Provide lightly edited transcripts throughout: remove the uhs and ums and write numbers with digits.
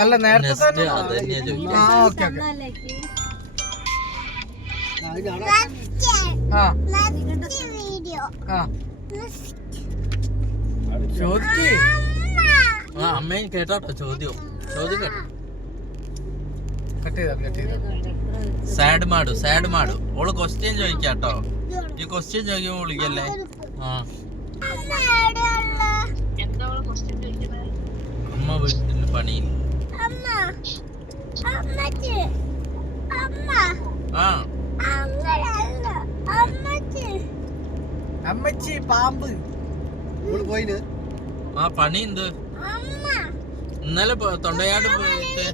അല്ല നേരത്തെ ചോദിക്കേ അമ്മയും കേട്ടോട്ടോ ചോദ്യം കേട്ടോ. കട്ട് ചെയ്ത സാഡ് മാഡു ഓള് ക്വസ്റ്റ്യൻ ചോദിക്കാട്ടോ. ഈ ക്വസ്റ്റ്യൻ ചോദിക്കുമ്പോ വിളിക്കല്ലേ. അമ്മ വീട്ടിൽ പണിയിൽ. അമ്മച്ചി പാമ്പ് പണി എന്ത്? ഇന്നലെ തൊണ്ടയാട് പോയിട്ട്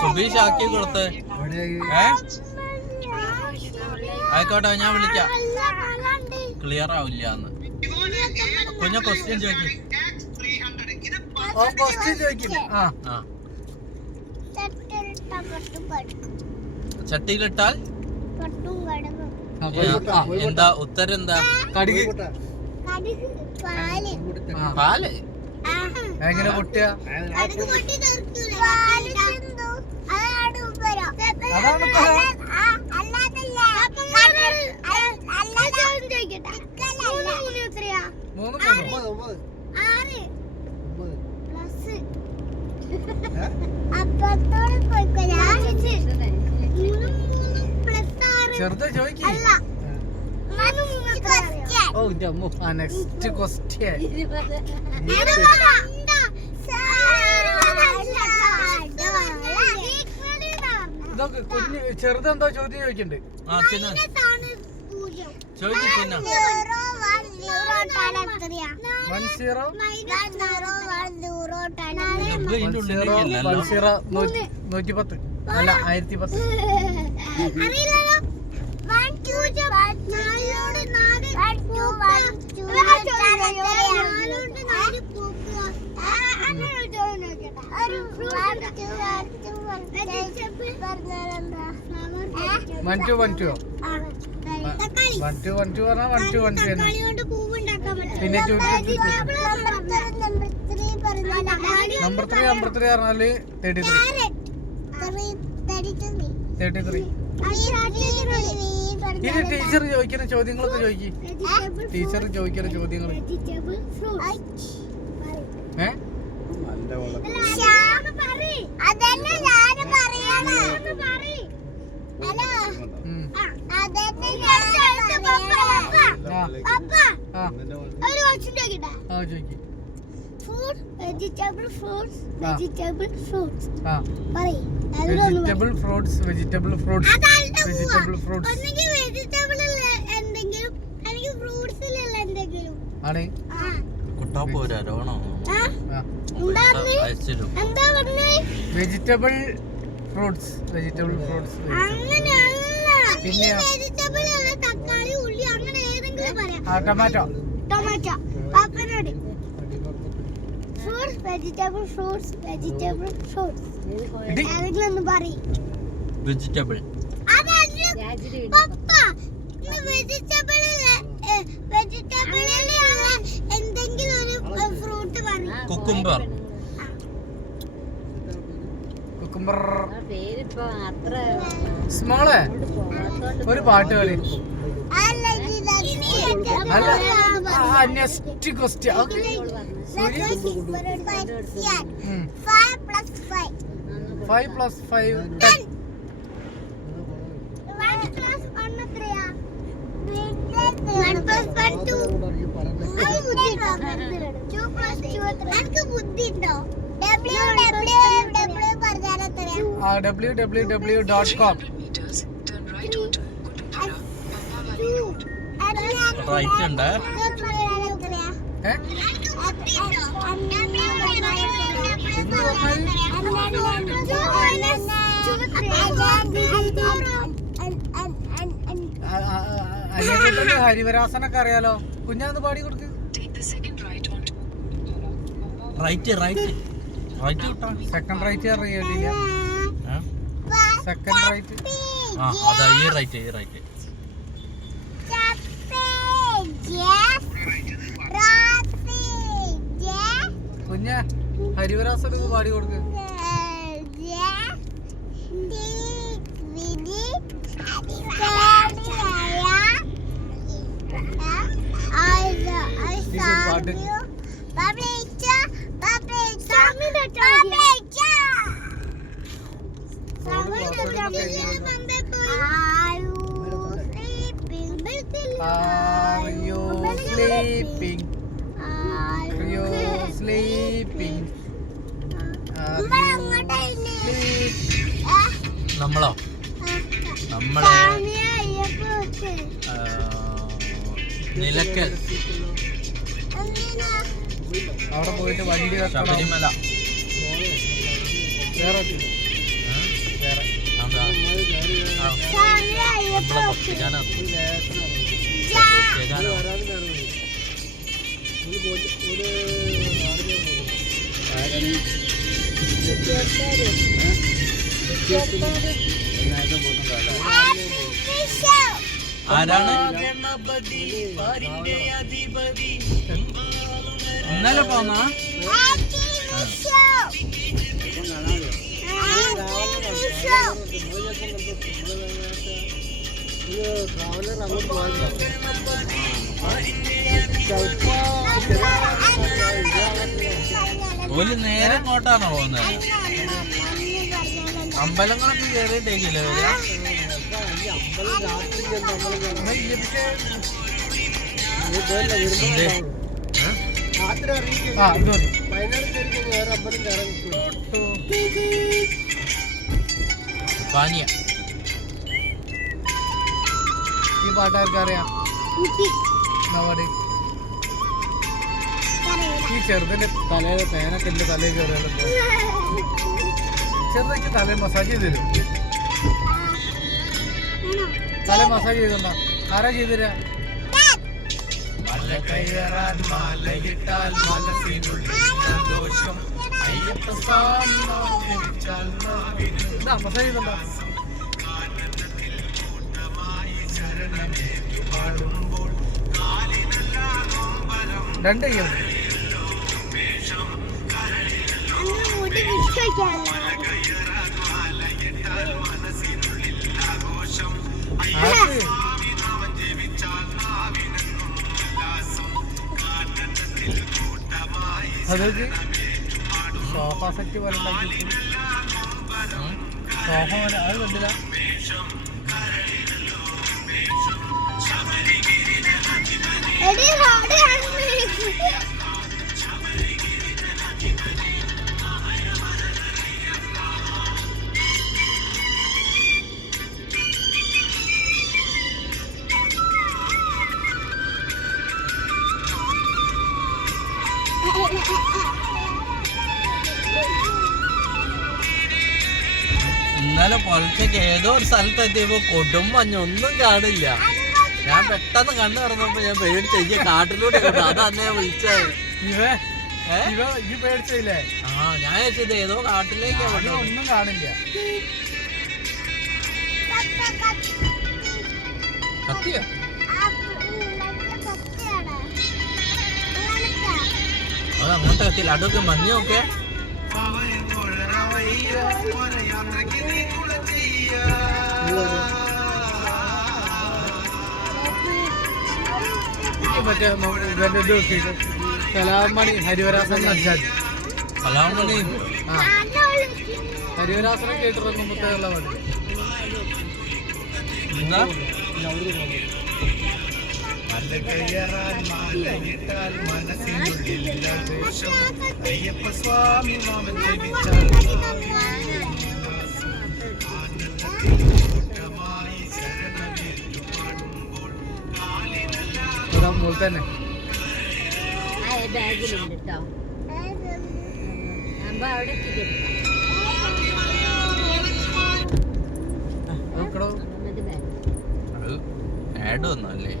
സുബീഷ് ആക്കി കൊടുത്ത്. ആയിക്കോട്ടെ ഞാൻ വിളിക്കാം. ക്ലിയർ ആവില്ല എന്ന് കുഞ്ഞ ക്വസ്റ്റ്യൻ ചോദിക്കും. ചട്ടിയിലിട്ടാൽ എന്താ ഉത്തരം? എന്താ? പാല്. എങ്ങനെ പൊട്ടിയ? ചെറുത് ചോദിക്കും. Next question. ഇതൊക്കെ കുഞ്ഞ് ചെറുതെന്തോ ചോദ്യം ചോദിക്കണ്ട്. അല്ല 1010. പിന്നെ നമ്പർ 3 പറഞ്ഞാല് 33. ഇനി ടീച്ചർ ചോദിക്കുന്ന ചോദ്യങ്ങളൊക്കെ ചോദിക്കും. ടീച്ചർ ചോദിക്കുന്ന ചോദ്യങ്ങൾ വെജിറ്റബിൾ ഫ്രൂട്ട്സ് ആണ്. വെജിറ്റബിൾ ഫ്രൂട്ട്സ് പിന്നെ ടൊമാറ്റോ. Vegetable cucumber. സ്മോള് ഒരു പാട്ട് കളി. Next question. 5 + 5 10. 1 + 1 2. www.com. റൈറ്റ് ഉണ്ട്. ഹരിവരാസനൊക്കെ അറിയാലോ. കുഞ്ഞാന്ന് പാടി കൊടുക്ക്. റൈറ്റ് സെക്കൻഡ് റൈറ്റ് അറിയില്ല. സെക്കൻഡ് റൈറ്റ് ആ അതാ ഈ റൈറ്റ് കുഞ്ഞ ഹരിവരാസൻ പാടി കൊടുക്ക്. പാട്ട് Are you sleeping? Are you sleeping? നമ്മളോ നമ്മള് നിലക്കൽ അവിടെ പോയിട്ട് വണ്ടി ശബരിമല വേറെ വേറെ നമ്മളെ ഭക്തിഗാനം ആരാണ് ഇന്നലെ പോന്ന ഒരു നേരെ ഇങ്ങോട്ടാണോ പോകുന്നത്? അമ്പലങ്ങളൊക്കെ കയറിയിട്ടേക്കില്ലേ? പാനിയ ഈ പാട്ടുകാർക്കറിയാം. ഈ ചെറുതിന്റെ തലയിൽ പേനൊക്കെ തലയിൽ കയറിയാലോ ചെറുതൊക്കെ തലയിൽ മസാജ് ചെയ്ത് തരും. തല മസാജ് ചെയ്തോണ്ടാ ആരാ ചെയ്തുതരാ? മസാജ് ചെയ്തോണ്ടാ രണ്ട് കയ്യും അതൊക്കെ സോഫ സെറ്റ് പോലെ ഉണ്ടാക്കി സോഫ പോലെ അത് കണ്ടില്ല. ഇന്നലെ പുലച്ചക്ക് ഏതോ ഒരു സ്ഥലത്ത് എത്തിയപ്പോ കൊടും മഞ്ഞ ഒന്നും കാണില്ല. ഞാൻ പെട്ടെന്ന് കണ്ണു തുറന്നപ്പോ ഞാൻ പേടിച്ച കാട്ടിലൂടെ കണ്ടു. അതാ വിളിച്ചേ. പേടിച്ചില്ലേ? ആ ഞാൻ വെച്ചത് ഏതോ കാട്ടിലേക്ക് ഒന്നും കാണില്ല. കത്തിയോ? അത് അങ്ങോട്ട് കത്തിയില്ല. അതൊക്കെ മഞ്ഞൊക്കെ മറ്റേ കലാമണി ഹരിവരാസൻ അടിച്ചാൽ കലാമണി ആ ഹരിവരാസനം കേട്ടിറങ്ങുമ്പോഴത്തേക്കുള്ള പാട്ട് എന്താ? അയ്യപ്പസ്വാമി തന്നെ ബാഗിലുണ്ട് കേട്ടോ. അപ്പൊ അവിടെ ആഡ് ഒന്നല്ലേ?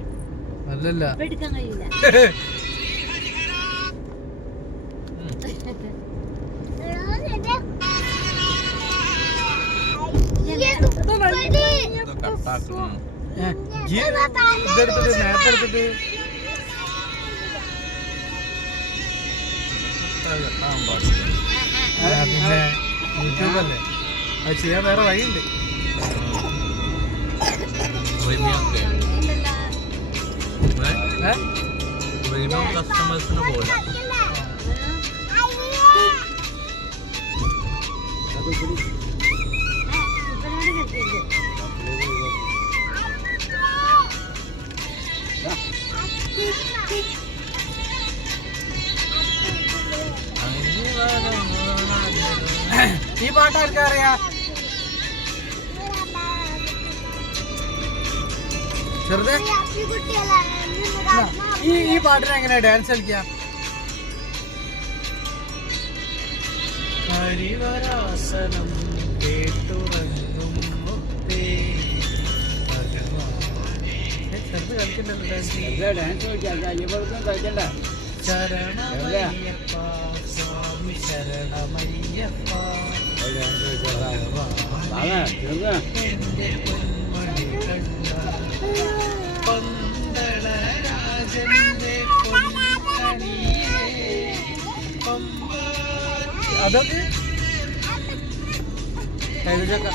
അല്ലല്ല എടുക്കാൻ കഴിയില്ല. കട്ടാക്കണം. ഇതെടുത്തിട്ട് മാപ്പ് എടുത്തിട്ട് കെട്ടാൻ പാടില്ല. പിന്നെ യൂട്യൂബല്ലേ അത് ചെയ്യാൻ വേറെ വഴിയുണ്ട്. പ്രീമിയൊക്കെ പ്രീമിയം കസ്റ്റമേഴ്സിന് പോലെ ഈ പാട്ട് ആർക്കറിയാ? ചെറുതെ ഈ പാട്ടിന് എങ്ങനെയാ ഡാൻസ് കളിക്കുക? ഹരിവരാസനം കേട്ടുറങ്ങും മുത്തേ ചെറുത് കളിക്കണ്ടല്ലോ ഡാൻസ്. ശരണമയ്യപ്പ സ്വാമി ശരണമയ്യപ്പ എന്റെ പൊന്മണി കണ്ട പന്തള രാജന്റെ പൊന്മണിയേ അതൊക്കെ കൈവിച്ചക്ക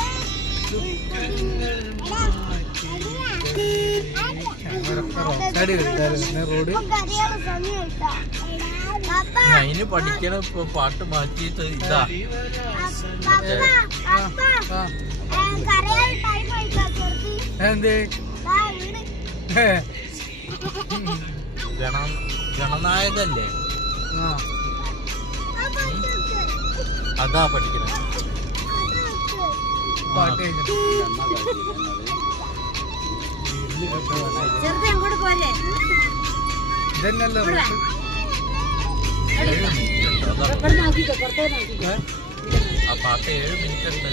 റോഡ് അതിന് പഠിക്കണ ഇപ്പൊ പാട്ട് മാറ്റിയിട്ട് ഇതാ എന്തേ ഗണനായകല്ലേ അതാ പഠിക്കണ പാട്ട് ഇതന്നെയല്ലോ 7 മിനിറ്റ് ഉണ്ട്. ആ പാട്ട് 7 മിനിറ്റ് ഉണ്ട്.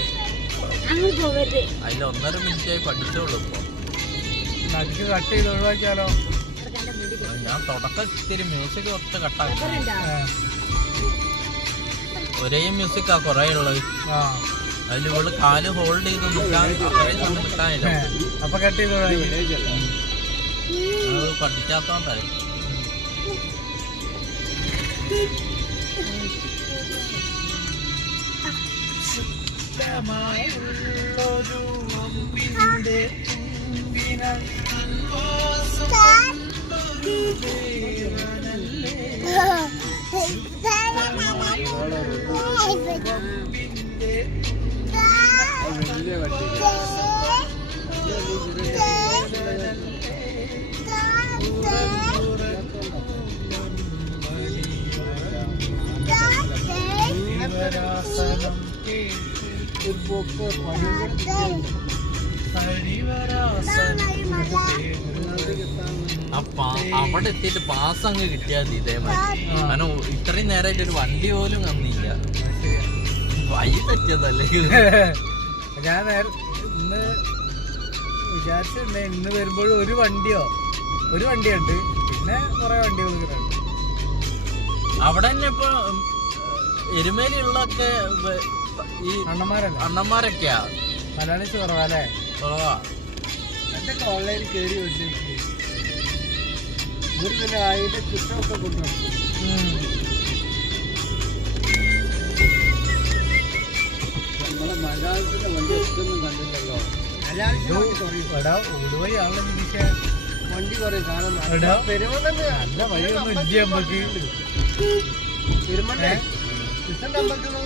അതിൽ 1.5 മിനിറ്റായി പഠിച്ചോളൂ ഇപ്പൊ. നദിക്ക് കട്ട് ചെയ്ത് ഒഴിവാക്കിയാലോ? ഞാൻ തുടക്കം ഇത്തിരി മ്യൂസിക് കുറച്ച് കട്ടാക്കി. ഒരേ മ്യൂസിക്കാ കൊറേ ഉള്ളത്. അതിൽ ഇവള് കാല് ഹോൾഡ് ചെയ്ത് നിൽക്കാൻ അത്രയും സമയം നിൽക്കാനില്ല. അപ്പൊ കട്ട് ചെയ്ത് ഒഴിവാക്കി അത് പഠിക്കാത്തോണ്ടായി. ഒരു അമ്പിന്റെ തുമ്പിനാൽ അവിടെ എത്തിയിട്ട് പാസ് അങ്ങ് കിട്ടിയാൽ മതി. ഇതേമാതിരി കാരണം ഇത്രയും നേരമായിട്ട് ഒരു വണ്ടി പോലും വന്നില്ല. വഴി തെറ്റിയതല്ലേ? ഞാൻ ഇന്ന് വിചാരിച്ചിട്ടുണ്ട് ഇന്ന് വരുമ്പോഴും ഒരു വണ്ടിയുണ്ട്, പിന്നെ കുറെ വണ്ടികൾ കിട്ടുന്നുണ്ട്. അവിടെ തന്നെ ഇപ്പൊ എരുമേലിയുള്ളൊക്കെ ഈ അണ്ണന്മാരൊക്കെയാ. മലയാളീസ് കുറവാല്ലേ? കുറവാ. എന്തൊക്കെ ഓൺലൈനിൽ കയറി വെച്ചിട്ട് ഒരു പിന്നെ അതിന്റെ പുസ്തകമൊക്കെ കൊണ്ടുവന്നു. നമ്മളെ മലയാളത്തിന്റെ വണ്ടി ഒന്നും കണ്ടില്ലല്ലോ. ഓടുവഴിയാണല്ലോ നിരീക്ഷ. വണ്ടി കുറെ കാണാൻ നല്ല വഴിയൊന്നും ഇല്ല നമ്മക്ക്. പെരുമണ്ണേ കൃഷ്ണന്റെ അമ്പലത്തിൽ നിന്ന്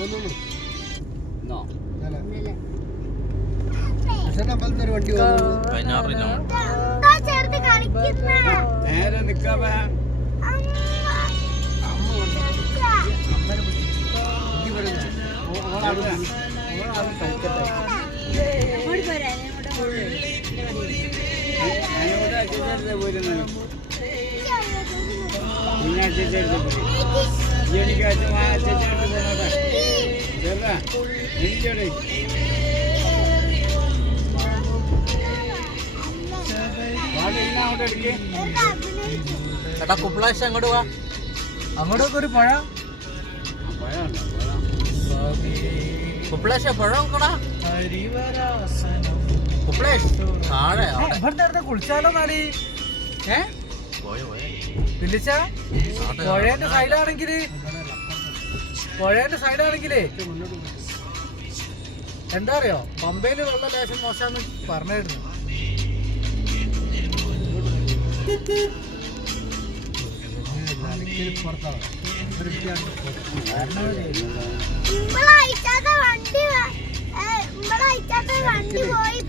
വണ്ടി വരും. കൃഷ്ണന്റെ അമ്പലത്തിൽ ഒരു വണ്ടി നേരെ നിക്കാവേ. ചേട്ടാ കുപ്പിളാശം അങ്ങോട്ട് പോവാ. അങ്ങോട്ടൊക്കെ ഒരു പഴം കുപ്പിളാശ പഴം നോക്കടാ. താഴെ ഇവിടുന്ന് നേരത്തെ കുളിച്ചാലോ നാടി വിളിച്ച പുഴേന്റെ സൈഡാണെങ്കിലേ എന്താ അറിയോ പമ്പയില് വെള്ളം ലേശം മോശാന്ന് പറഞ്ഞായിരുന്നു. വണ്ടി പോയി